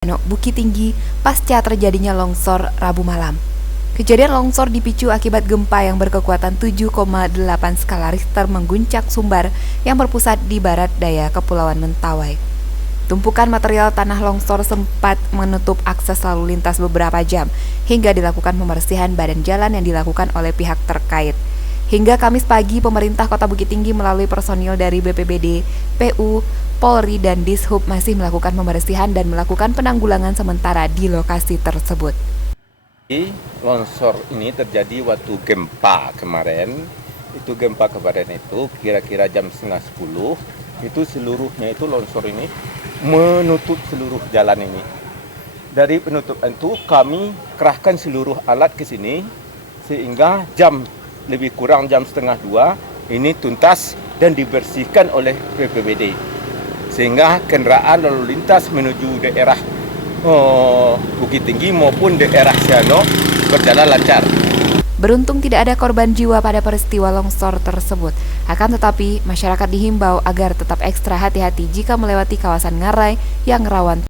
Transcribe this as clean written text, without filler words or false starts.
Bukit Tinggi pasca terjadinya longsor Rabu malam. Kejadian longsor dipicu akibat gempa yang berkekuatan 7,8 skala Richter mengguncang Sumbar yang berpusat di barat daya Kepulauan Mentawai. Tumpukan material tanah longsor sempat menutup akses lalu lintas beberapa jam hingga dilakukan pembersihan badan jalan yang dilakukan oleh pihak terkait. Hingga Kamis pagi, pemerintah Kota Bukit Tinggi melalui personil dari BPBD, PU, Polri, dan Dishub masih melakukan pembersihan dan melakukan penanggulangan sementara di lokasi tersebut. Longsor ini terjadi waktu gempa kemarin. Itu gempa kemarin itu kira-kira jam 9:30. Itu seluruhnya itu longsor ini menutup seluruh jalan ini. Dari penutupan itu kami kerahkan seluruh alat ke sini sehingga lebih kurang jam 1:30 ini tuntas dan dibersihkan oleh BPBD sehingga kendaraan lalu lintas menuju daerah Bukit Tinggi maupun daerah Sianok berjalan lancar. Beruntung tidak ada korban jiwa pada peristiwa longsor tersebut. Akan tetapi, masyarakat dihimbau agar tetap ekstra hati-hati jika melewati kawasan ngarai yang rawan